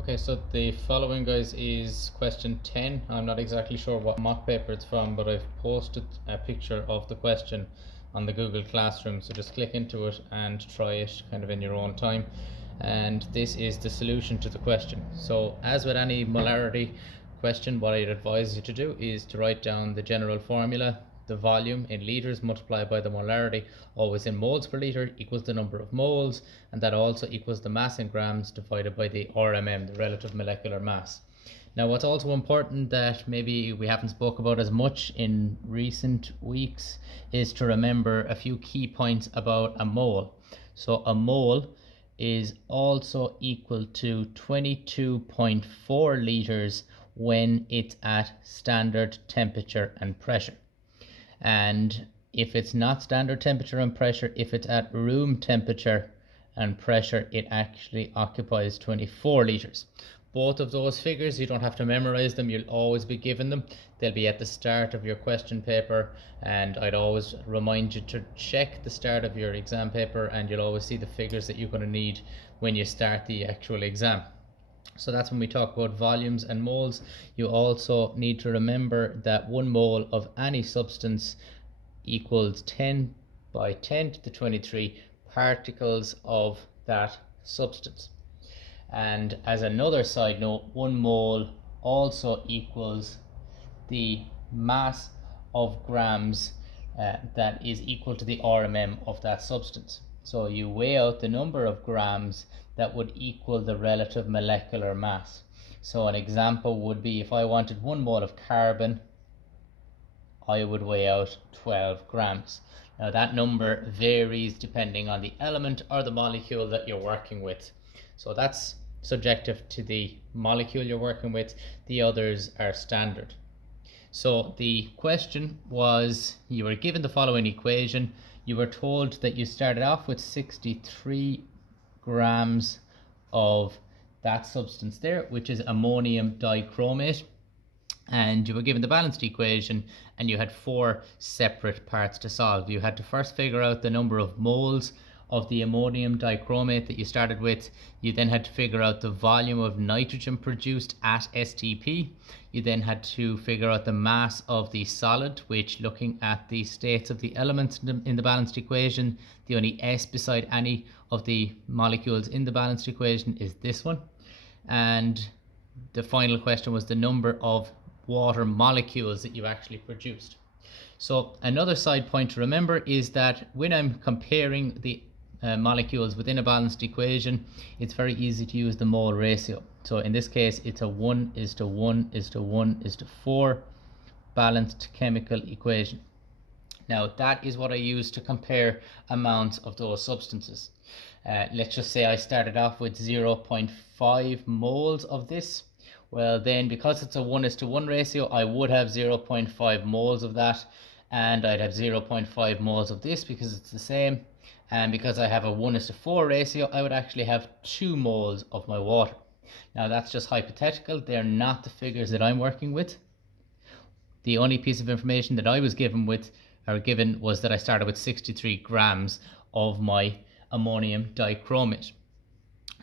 Okay, so the following, guys, is question 10. I'm not exactly sure what mock paper it's from, but I've posted a picture of the question on the Google Classroom, so just click into it and try it kind of in your own time. And this is the solution to the question. So as with any molarity question, what I'd advise you to do is to write down the general formula. The volume in litres multiplied by the molarity, always in moles per litre, equals the number of moles, and that also equals the mass in grams divided by the RMM, the relative molecular mass. Now, what's also important that maybe we haven't spoke about as much in recent weeks is to remember a few key points about a mole. So a mole is also equal to 22.4 litres when it's at standard temperature and pressure. And if it's not standard temperature and pressure, if it's at room temperature and pressure, it actually occupies 24 litres. Both of those figures, you don't have to memorize them, you'll always be given them. They'll be at the start of your question paper, and I'd always remind you to check the start of your exam paper, and you'll always see the figures that you're going to need when you start the actual exam. So that's when we talk about volumes and moles. You also need to remember that 1 mole of any substance equals 10 by 10 to the 23 particles of that substance. And as another side note, 1 mole also equals the mass of grams that is equal to the RMM of that substance. So you weigh out the number of grams that would equal the relative molecular mass. So an example would be, if I wanted 1 mole of carbon, I would weigh out 12 grams. Now that number varies depending on the element or the molecule that you're working with. So that's subjective to the molecule you're working with. The others are standard. So the question was, you were given the following equation. You were told that you started off with 63 grams of that substance there, which is ammonium dichromate, and you were given the balanced equation, and you had 4 separate parts to solve. You had to first figure out the number of moles of the ammonium dichromate that you started with. You then had to figure out the volume of nitrogen produced at STP. You then had to figure out the mass of the solid, which, looking at the states of the elements in the balanced equation, the only S beside any of the molecules in the balanced equation is this one. And the final question was the number of water molecules that you actually produced. So another side point to remember is that when I'm comparing the molecules within a balanced equation, it's very easy to use the mole ratio. So in this case, it's a 1:1:1:4 balanced chemical equation. Now that is what I use to compare amounts of those substances. Let's just say I started off with 0.5 moles of this. Well, then, because it's a 1:1 ratio, I would have 0.5 moles of that, and I'd have 0.5 moles of this because it's the same. And because I have a 1:4 ratio, I would actually have 2 moles of my water. Now that's just hypothetical. They're not the figures that I'm working with. The only piece of information that I was given was that I started with 63 grams of my ammonium dichromate.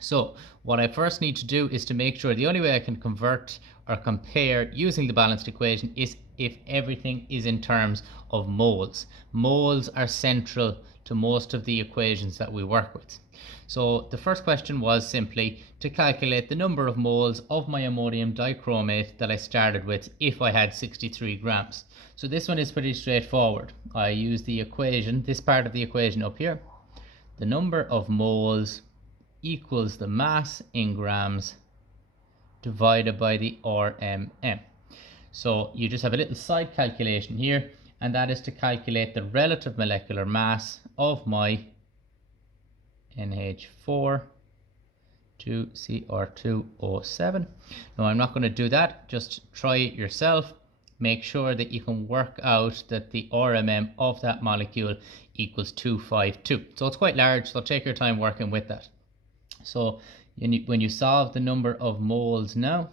So what I first need to do is to make sure, the only way I can convert or compare using the balanced equation is if everything is in terms of moles. Moles are central to most of the equations that we work with. So the first question was simply to calculate the number of moles of my ammonium dichromate that I started with if I had 63 grams. So this one is pretty straightforward. I use the equation, this part of the equation up here. The number of moles equals the mass in grams divided by the RMM. So you just have a little side calculation here, and that is to calculate the relative molecular mass of my NH4 to Cr2O7. Now I'm not going to do that, just try it yourself. Make sure that you can work out that the RMM of that molecule equals 252. So it's quite large, so take your time working with that. So when you solve the number of moles now,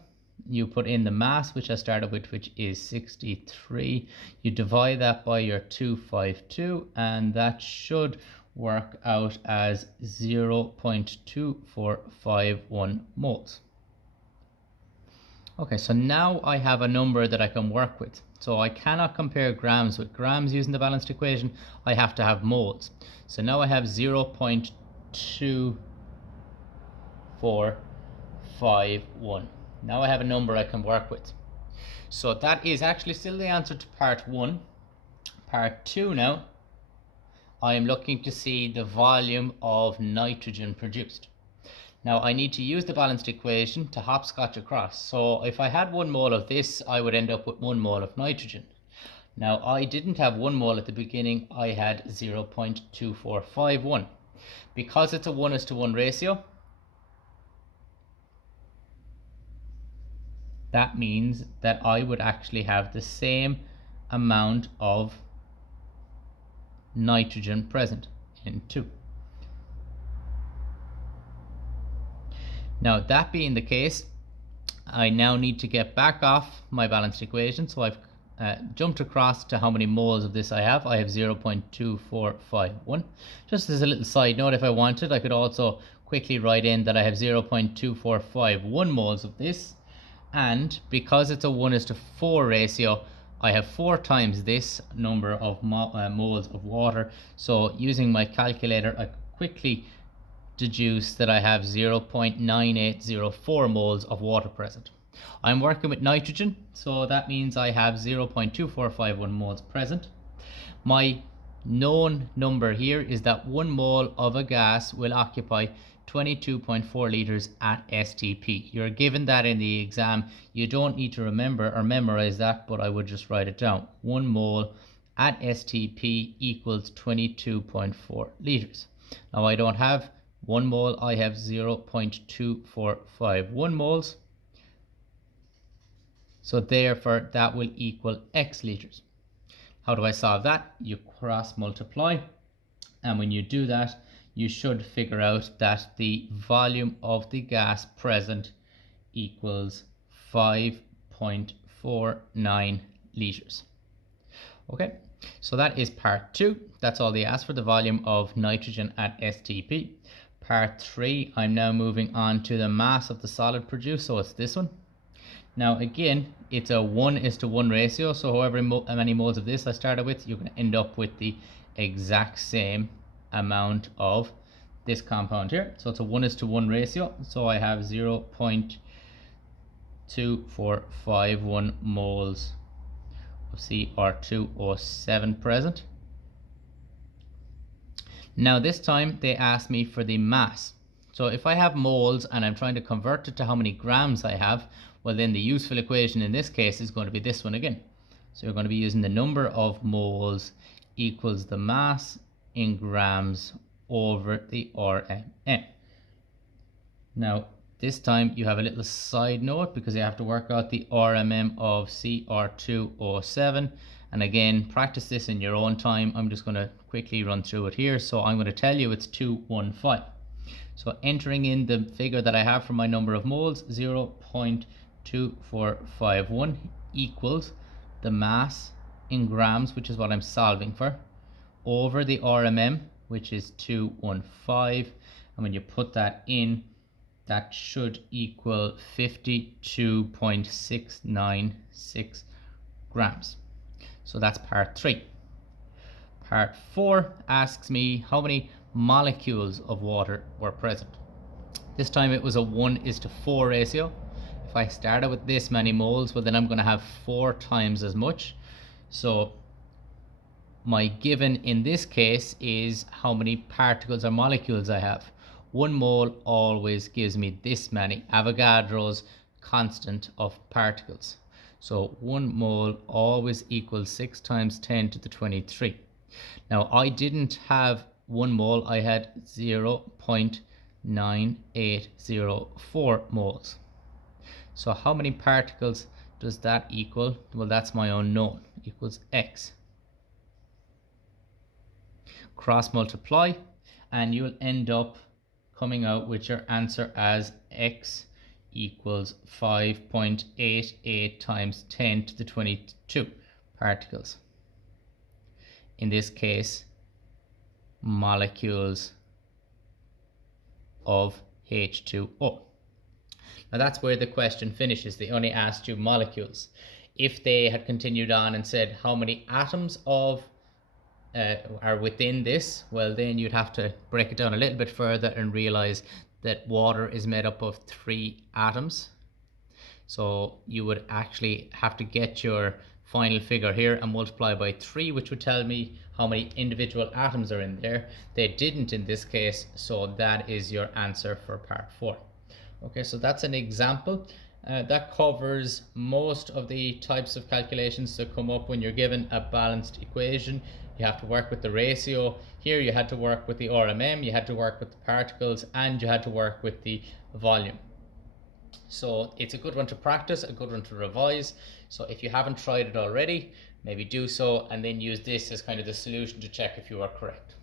you put in the mass, which I started with, which is 63. You divide that by your 252, and that should work out as 0.2451 moles. Okay, so now I have a number that I can work with. So I cannot compare grams with grams using the balanced equation. I have to have moles. So now I have 0.2451. Now I have a number I can work with. So that is actually still the answer to part 1. Part 2 now, I am looking to see the volume of nitrogen produced. Now I need to use the balanced equation to hopscotch across. So if I had 1 mole of this, I would end up with 1 mole of nitrogen. Now I didn't have 1 mole at the beginning, I had 0.2451. Because it's a 1:1 ratio, that means that I would actually have the same amount of nitrogen present in 2. Now that being the case, I now need to get back off my balanced equation. So I've jumped across to how many moles of this I have. I have 0.2451. Just as a little side note, if I wanted, I could also quickly write in that I have 0.2451 moles of this. And because it's a 1:4 ratio, I have 4 times this number of moles of water. So using my calculator, I quickly deduce that I have 0.9804 moles of water present. I'm working with nitrogen, so that means I have 0.2451 moles present. My known number here is that 1 mole of a gas will occupy 22.4 liters at STP. You're given that in the exam. You don't need to remember or memorize that, but I would just write it down. 1 mole at STP equals 22.4 liters. Now I don't have 1 mole, I have 0.2451 moles. So therefore that will equal X liters. How do I solve that? You cross multiply, and when you do that, you should figure out that the volume of the gas present equals 5.49 liters. Okay, so that is part 2. That's all they asked for, the volume of nitrogen at STP. Part 3, I'm now moving on to the mass of the solid produced, so it's this one. Now again, it's a 1:1 ratio, so however many moles of this I started with, you can end up with the exact same amount of this compound here. So it's a 1:1 ratio, so I have 0.2451 moles of Cr2O7 present. Now this time they asked me for the mass. So if I have moles and I'm trying to convert it to how many grams I have, well then the useful equation in this case is going to be this one again. So you're going to be using the number of moles equals the mass in grams over the RMM. Now this time you have a little side note because you have to work out the RMM of Cr2O7. And again, practice this in your own time. I'm just going to quickly run through it here. So I'm going to tell you it's 215. So entering in the figure that I have for my number of moles, 0.2451 equals the mass in grams, which is what I'm solving for, over the RMM, which is 215. And when you put that in, that should equal 52.696 grams. So that's part 3. Part 4 asks me how many molecules of water were present. This time it was a 1:4 ratio. If I started with this many moles, well then I'm going to have 4 times as much. So my given in this case is how many particles or molecules I have. 1 mole always gives me this many, Avogadro's constant of particles. So 1 mole always equals 6 times 10 to the 23. Now I didn't have 1 mole, I had 0.9804 moles. So how many particles does that equal? Well, that's my unknown, equals X. Cross multiply and you'll end up coming out with your answer as X equals 5.88 times 10 to the 22 particles. In this case, molecules of H2O. Now that's where the question finishes. They only asked you molecules. If they had continued on and said how many atoms of are within this, well, then you'd have to break it down a little bit further and realize that water is made up of 3 atoms. So you would actually have to get your final figure here and multiply by 3, which would tell me how many individual atoms are in there. They didn't in this case, so that is your answer for part 4. Okay, so that's an example. That covers most of the types of calculations that come up when you're given a balanced equation. You have to work with the ratio. Here you had to work with the RMM, you had to work with the particles, and you had to work with the volume. So it's a good one to practice, a good one to revise. So if you haven't tried it already, maybe do so and then use this as kind of the solution to check if you are correct.